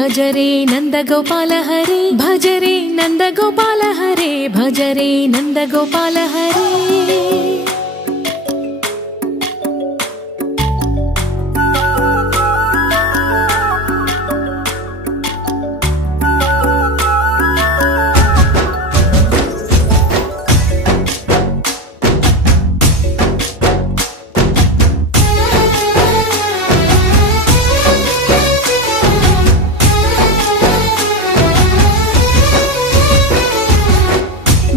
भजरे नंदगोपाल हरे भजरे नंदगोपाल हरे भजरे नंदगोपाल हरे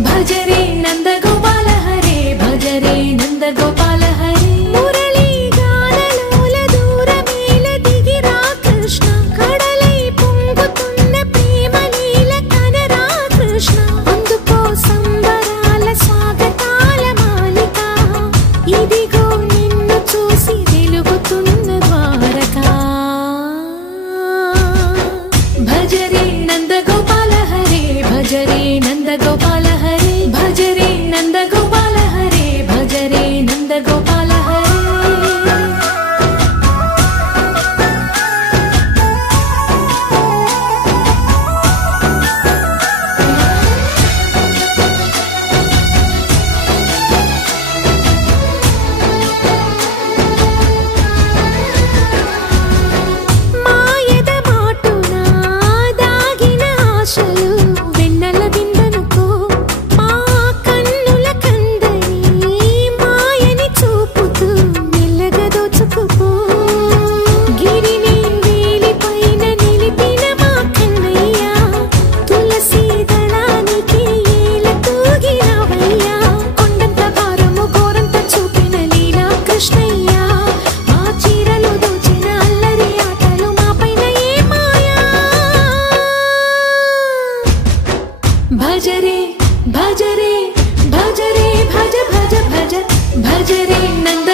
भजरे नंदगोपाल हरे भजरे नंदगोपाल हरे मुरली गानलोल दूरमेल दिगिरा कृष्ण कड़लै పొంగుతున్న ప్రేమలీల కనరా కృష్ణ అందుకో సంబరాల స్వాగతాల మాలిక ఇదిగో నిన్ను చూసి వెలుగుతున్న ద్వారకా భజరే నందగోపాల హరే భజరే నందగోపాల हरे भजरे नंदगोपाल हरे भजरे नंदगोपाल हरे మాయద మాటున దాగిన ఆశలు వెన్నెల బిందెనుకో भजरे भजरे भजरे भज भज भज भजरे नंद